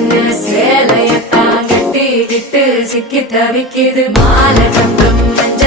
பொண்ணு சேலையத்தான் கட்டிக்கிட்டு சிக்கி தவிக்குது மாலை கட்டும் மஞ்ச